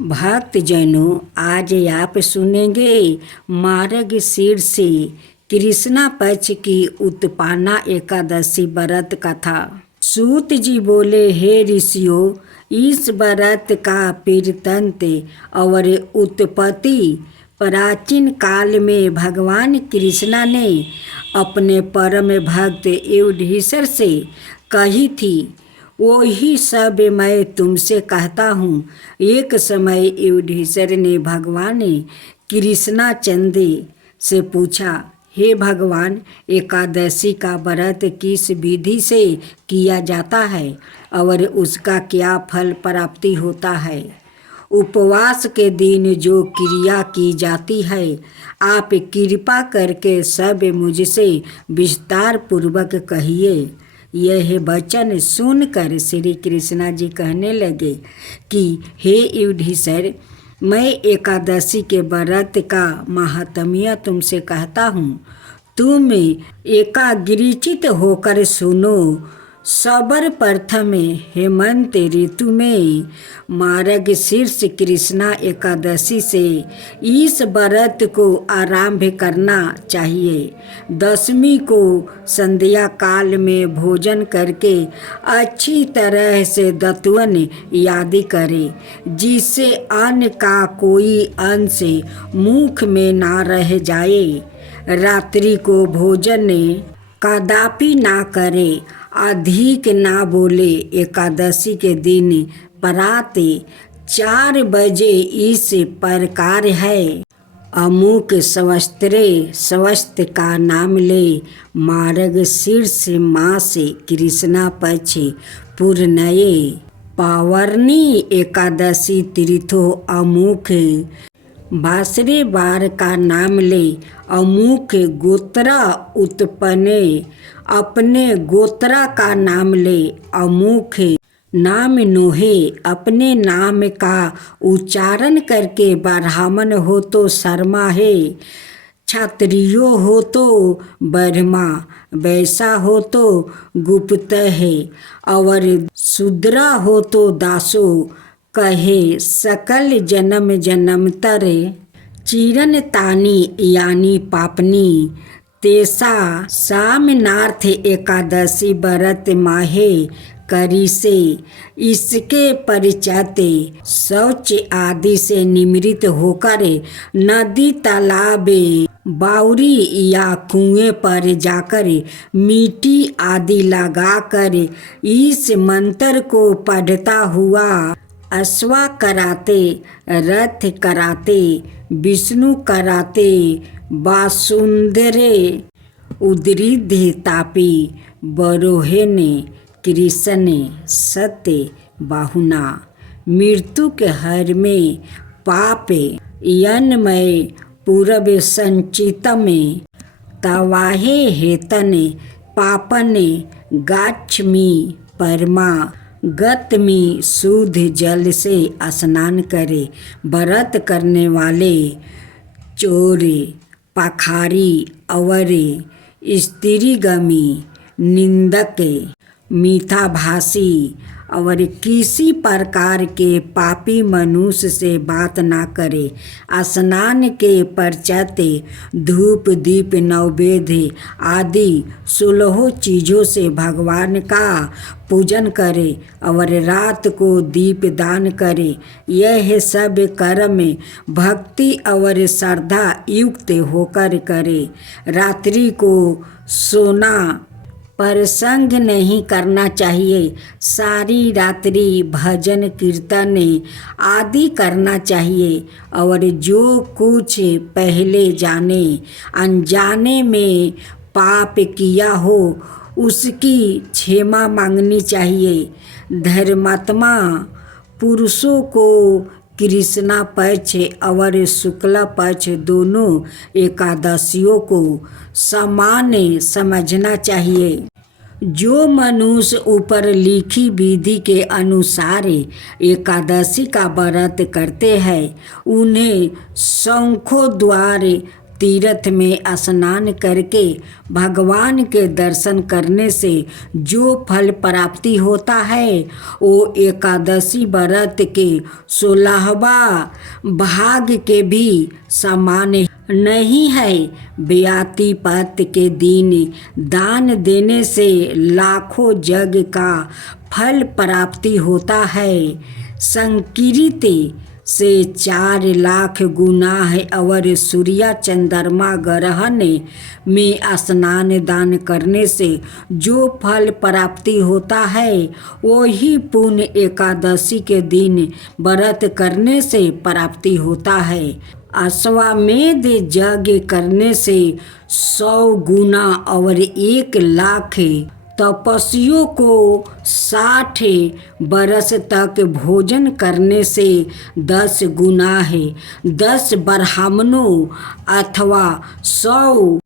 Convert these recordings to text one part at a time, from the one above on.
भक्तजनों, आज आप सुनेंगे मार्गशीर्ष कृष्णा पक्ष की उत्पन्ना एकादशी व्रत कथा। सूत जी बोले, हे ऋषियों, इस व्रत का वृत्तांत और उत्पत्ति प्राचीन काल में भगवान कृष्णा ने अपने परम भक्त युधिष्ठिर से कही थी। वही सब मैं तुमसे कहता हूँ। एक समय युधिष्ठिर ने भगवान कृष्णाचंद्र से पूछा, हे भगवान, एकादशी का व्रत किस विधि से किया जाता है और उसका क्या फल प्राप्ति होता है? उपवास के दिन जो क्रिया की जाती है, आप कृपा करके सब मुझसे विस्तार पूर्वक कहिए। यह वचन सुनकर श्री कृष्णा जी कहने लगे कि हे युधिष्ठिर, मैं एकादशी के व्रत का महात्म्य तुमसे कहता हूँ। तुम एकाग्रचित होकर सुनो। सर्वप्रथम हेमंत ऋतु में मार्गशीर्ष कृष्णा एकादशी से इस व्रत को आरंभ करना चाहिए। दशमी को संध्या काल में भोजन करके अच्छी तरह से दत्वन आदि करे, जिससे अन्न का कोई अंश मुख में ना रह जाए। रात्रि को भोजन कदापि ना करे, अधिक ना बोले। एकादशी के दिन प्रात 4 बजे इस प्रकार है, अमुक संवत्सर का नाम ले, मार्गशीर्ष मास कृष्णा पक्ष पूर्णये पावनी एकादशी तीर्थो अमुक बासरे बार का नाम ले, अमुक गोत्रा उत्पन्ने अपने गोत्रा का नाम ले, अमुक नाम नोहे अपने नाम का उच्चारण करके ब्राह्मण हो तो शर्मा है, क्षत्रियो हो तो ब्रह्मा, वैसा हो तो गुप्त है और शूद्रा हो तो दासो कहे। सकल जन्म जन्मतर चिरन तानी यानी पापनी, तेसा सामनार्थ एकादशी व्रत माहे करी से। इसके परिचय शौच आदि से निवृत्त होकर नदी, तालाब, बावरी या कुएं पर जाकर मिट्टी आदि लगाकर इस मंत्र को पढ़ता हुआ अश्वा कराते, रथ कराते, विष्णु कराते, वासुदेरे उद्रिध तापी, बरोहेन कृष्ण सत्य बाहुना, मृत्यु के हर में पाप यन्मय पूर्व संचित में, तवाहे हेतन पापन गाच्छमि परमा, गतमी शुद्ध जल से स्नान करे। व्रत करने वाले चोर, पाखारी और स्त्रीगमी, निंदक, मिथ्याभाषी और किसी प्रकार के पापी मनुष्य से बात ना करे। स्नान के पश्चात धूप, दीप, नैवेद्य आदि 16 चीज़ों से भगवान का पूजन करे और रात को दीप दान करे। यह सब कर्म भक्ति और श्रद्धा युक्त होकर करे। रात्रि को सोना प्रसंग नहीं करना चाहिए। सारी रात्रि भजन कीर्तन आदि करना चाहिए और जो कुछ पहले जाने अनजाने में पाप किया हो उसकी क्षमा मांगनी चाहिए। धर्मात्मा पुरुषों को कृष्णा पक्ष और शुक्ला पक्ष दोनों एकादशियों को समान समझना चाहिए। जो मनुष्य ऊपर लिखी विधि के अनुसार एकादशी का व्रत करते हैं, उन्हें शंखों द्वार तीर्थ में स्नान करके भगवान के दर्शन करने से जो फल प्राप्ति होता है वो एकादशी व्रत के 16वां भाग के भी समान नहीं है। बेयाती पत के दिन दान देने से लाखों जग का फल प्राप्ति होता है। संकीर्ति से 4 लाख गुना है और सूर्य चंद्रमा ग्रहण में स्नान दान करने से जो फल प्राप्ति होता है वही पुण्य एकादशी के दिन व्रत करने से प्राप्ति होता है। अश्वमेध यज्ञ करने से 100 गुना और 1 लाख तपस्वियों को 60 बरस तक भोजन करने से 10 गुना है। 10 ब्राह्मणों अथवा 100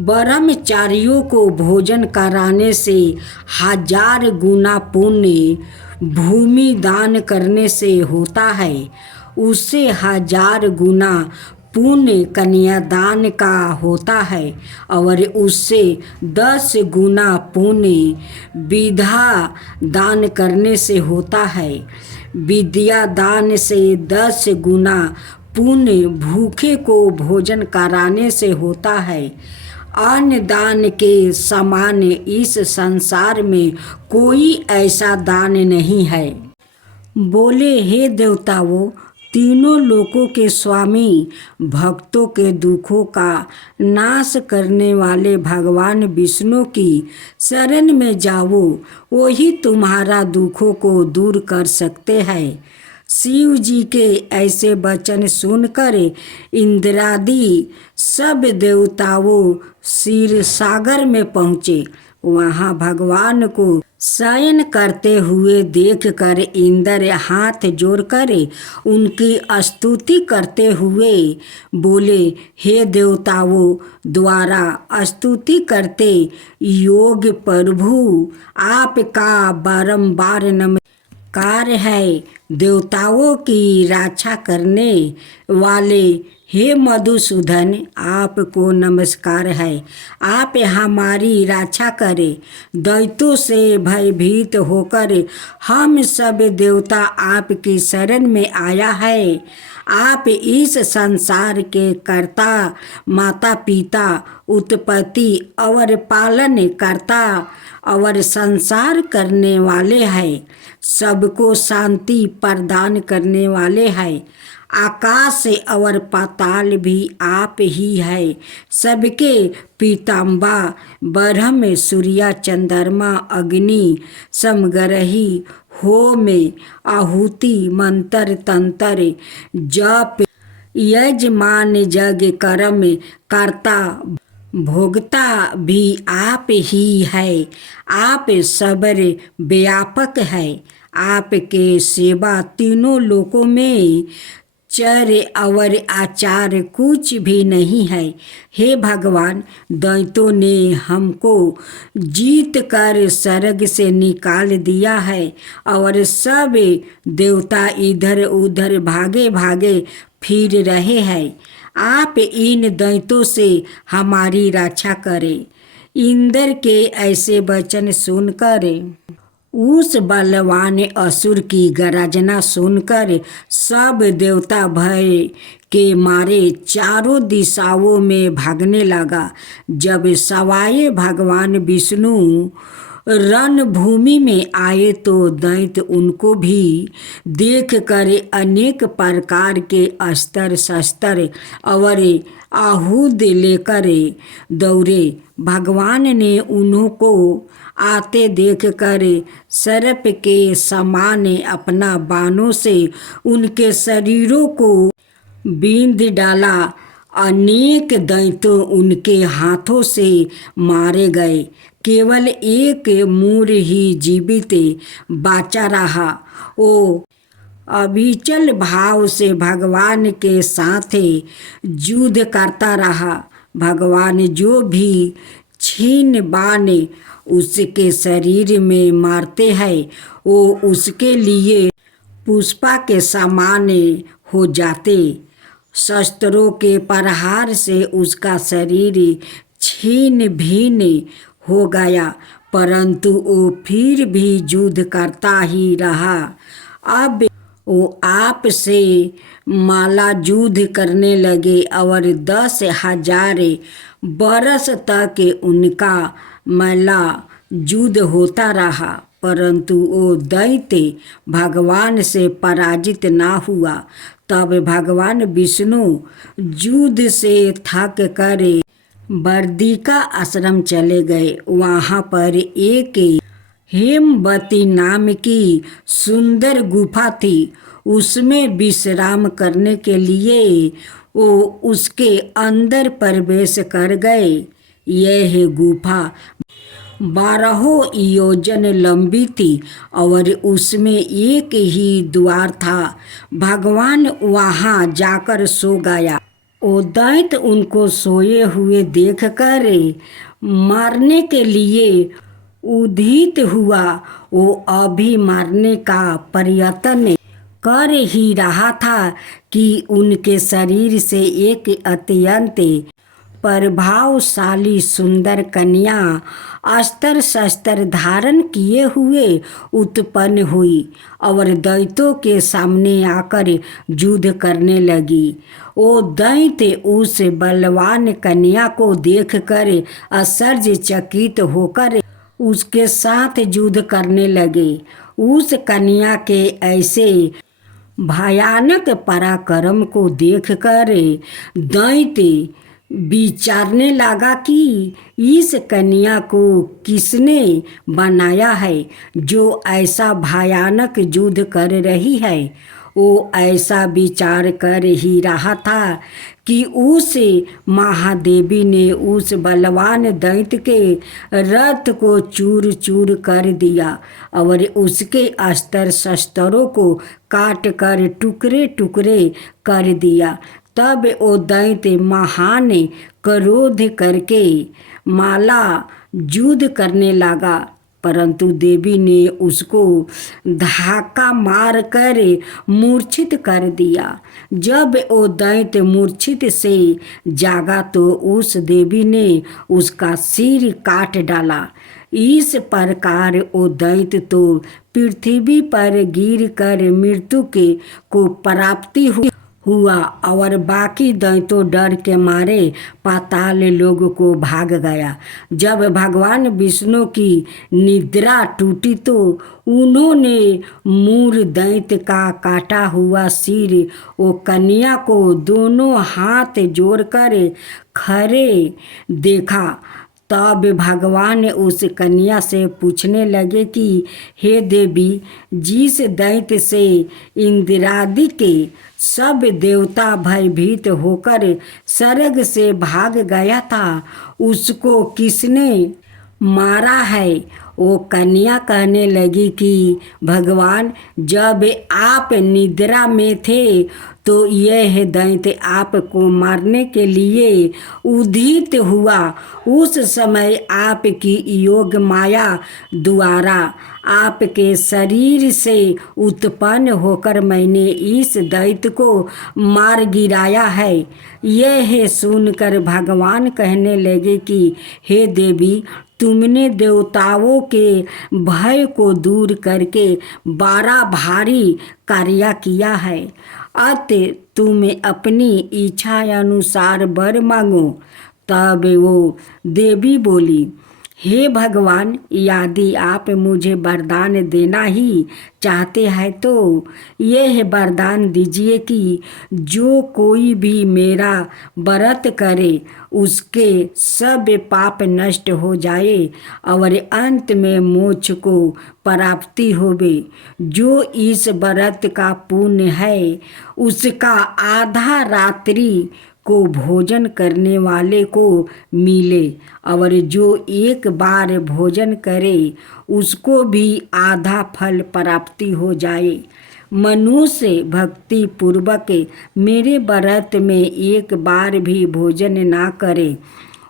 ब्रह्मचारियों को भोजन कराने से 1000 गुना पुण्य भूमि दान करने से होता है। उससे 1000 गुना पुण्य कन्यादान का होता है और उससे 10 गुना पुण्य विद्या दान करने से होता है। विद्या दान से 10 गुना पुण्य भूखे को भोजन कराने से होता है। अन्न दान के समान इस संसार में कोई ऐसा दान नहीं है। बोले, हे देवताओं, तीनों लोकों के स्वामी, भक्तों के दुखों का नाश करने वाले भगवान विष्णु की शरण में जाओ, वही तुम्हारा दुखों को दूर कर सकते हैं। शिव जी के ऐसे वचन सुनकर इंद्रादि सब देवताओं क्षीर सागर में पहुँचे। वहाँ भगवान को शयन करते हुए देखकर इंद्र हाथ जोड़कर उनकी स्तुति करते हुए बोले, हे देवताओं द्वारा स्तुति करते योग प्रभु, आपका बारंबार नमस्कार है। देवताओं की रक्षा करने वाले हे मधुसूदन, आपको नमस्कार है। आप हमारी रक्षा करें। दैत्यों से भयभीत होकर हम सब देवता आपकी शरण में आया है। आप इस संसार के कर्ता, माता पिता, उत्पत्ति और पालन करता और संसार करने वाले हैं। सबको शांति प्रदान करने वाले हैं। आकाश और पाताल भी आप ही है। सबके पीताम्बर ब्रह्म, सूर्य, चंद्रमा, अग्नि, समग्रही, होम, आहुति, मंत्र, तंत्र, जप, यजमान, यज्ञ, कर्म करता, भोगता भी आप ही है। आप सबर व्यापक है। आपके सेवा तीनों लोकों में चर और आचार कुछ भी नहीं है। हे भगवान, दैत्यों ने हमको जीत कर स्वर्ग से निकाल दिया है और सब देवता इधर उधर भागे भागे फिर रहे हैं। आप इन दैत्यों से हमारी रक्षा करें। इंद्र के ऐसे वचन सुनकर उस बलवान असुर की गर्जना सुनकर सब देवता भय के मारे चारों दिशाओं में भागने लगा। जब सवाए भगवान विष्णु रणभूमि में आए तो दैत्य उनको भी देखकर अनेक प्रकार के अस्त्र शस्त्र और आयुध लेकर दौड़े। भगवान ने उनको आते देखकर सर्प के समान अपना बाणों से उनके शरीरों को बींध डाला। अनेक दैत्य उनके हाथों से मारे गए। केवल एक मूर ही जीवित बाचा रहा। वो अविचल भाव से भगवान के साथ युद्ध करता रहा। भगवान जो भी छीन बाण उसके शरीर में मारते हैं वो उसके लिए पुष्पा के समान हो जाते। शस्त्रों के प्रहार से उसका शरीर छीन भीन हो गया, परंतु वो फिर भी युद्ध करता ही रहा। अब वो आप से माला युद्ध करने लगे और 10,000 बरस तक उनका माला युद्ध होता रहा, परंतु वो दैत्य भगवान से पराजित ना हुआ। तब भगवान विष्णु युद्ध से थक कर बर्दिका आश्रम चले गए। वहाँ पर एक हेमवती नाम की सुंदर गुफा थी। उसमें विश्राम करने के लिए वो उसके अंदर प्रवेश कर गए। यह गुफा 12 योजन लंबी थी और उसमें एक ही द्वार था। भगवान वहाँ जाकर सो गया। वो दैत्य उनको सोए हुए देखकर मारने के लिए उद्यत हुआ। वो अभी मारने का प्रयत्न कर ही रहा था कि उनके शरीर से एक अत्यंत प्रभावशाली सुंदर कन्या अस्त्र शस्त्र धारण किए हुए उत्पन्न हुई और दैत्यों के सामने आकर युद्ध करने लगी। वो दैत्य उस बलवान कन्या को देखकर आश्चर्यचकित होकर उसके साथ युद्ध करने लगे। उस कन्या के ऐसे भयानक पराक्रम को देखकर दैत्य विचारने लगा कि इस कन्या को किसने बनाया है जो ऐसा भयानक युद्ध कर रही है। वो ऐसा विचार कर ही रहा था कि उस महादेवी ने उस बलवान दैत्य के रथ को चूर चूर कर दिया और उसके अस्त्र शस्त्रों को काट कर टुकड़े टुकड़े कर दिया। तब वो दैत्य महान क्रोध करके माला युद्ध करने लगा, परंतु देवी ने उसको धक्का मार कर मूर्छित कर दिया। जब वो दैत्य मूर्छित से जागा तो उस देवी ने उसका सिर काट डाला। इस प्रकार वो दैत्य तो पृथ्वी पर गिर कर मृत्यु को प्राप्ति हुआ और बाकी दैत्यों डर के मारे पाताल लोग को भाग गया। जब भगवान विष्णु की निद्रा टूटी तो उन्होंने मूर दैत्य का काटा हुआ सिर वो कन्या को दोनों हाथ जोड़कर खड़े देखा। तब भगवान उस कन्या से पूछने लगे कि हे देवी, जिस दैत्य से इंद्रादि के सब देवता भयभीत होकर स्वर्ग से भाग गया था, उसको किसने मारा है? वो कन्या कहने लगी कि भगवान, जब आप निद्रा में थे तो यह दैत्य आपको मारने के लिए उदित हुआ। उस समय आपकी योग माया द्वारा आपके शरीर से उत्पन्न होकर मैंने इस दैत्य को मार गिराया है। यह सुनकर भगवान कहने लगे कि हे देवी, तुमने देवताओं के भय को दूर करके बड़ा भारी कार्य किया है। अतः तुम अपनी इच्छा अनुसार वर मांगो। तब वो देवी बोली, हे भगवान, यदि आप मुझे वरदान देना ही चाहते हैं तो यह वरदान दीजिए कि जो कोई भी मेरा व्रत करे उसके सब पाप नष्ट हो जाए और अंत में मोक्ष को प्राप्ति होवे। जो इस व्रत का पुण्य है उसका आधा रात्रि को भोजन करने वाले को मिले और जो एक बार भोजन करे उसको भी आधा फल प्राप्ति हो जाए। मनुष्य भक्ति पूर्वक मेरे व्रत में एक बार भी भोजन ना करे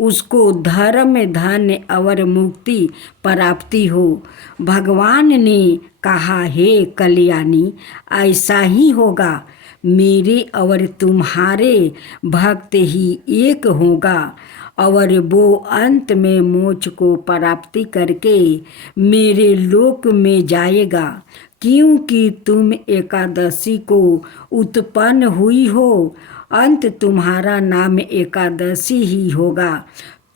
उसको धर्म धन और मुक्ति प्राप्ति हो। भगवान ने कहा, हे कल्याणी, ऐसा ही होगा। मेरे और तुम्हारे भक्त ही एक होगा और वो अंत में मोक्ष को प्राप्ति करके मेरे लोक में जाएगा। क्योंकि तुम एकादशी को उत्पन्न हुई हो, अंत तुम्हारा नाम एकादशी ही होगा।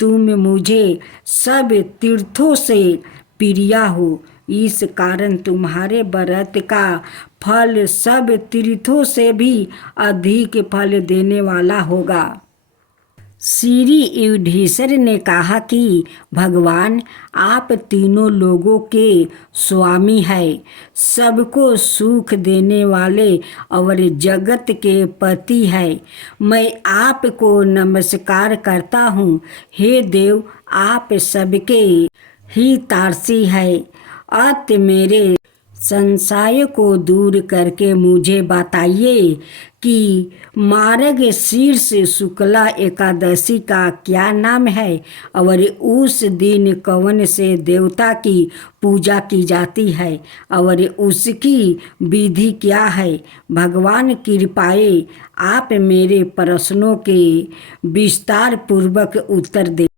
तुम मुझे सब तीर्थों से प्रिया हो, इस कारण तुम्हारे व्रत का फल सब तीर्थों से भी अधिक फल देने वाला होगा। श्री युधिष्ठिर ने कहा कि भगवान, आप तीनों लोगों के स्वामी हैं, सबको सुख देने वाले और जगत के पति हैं। मैं आपको नमस्कार करता हूँ। हे देव, आप सबके हितैषी हैं। अतः मेरे संशय को दूर करके मुझे बताइए कि मार्ग शीर्ष शुक्ला एकादशी का क्या नाम है और उस दिन कौन से देवता की पूजा की जाती है और उसकी विधि क्या है। भगवान कृपाए आप मेरे प्रश्नों के विस्तार पूर्वक उत्तर दें।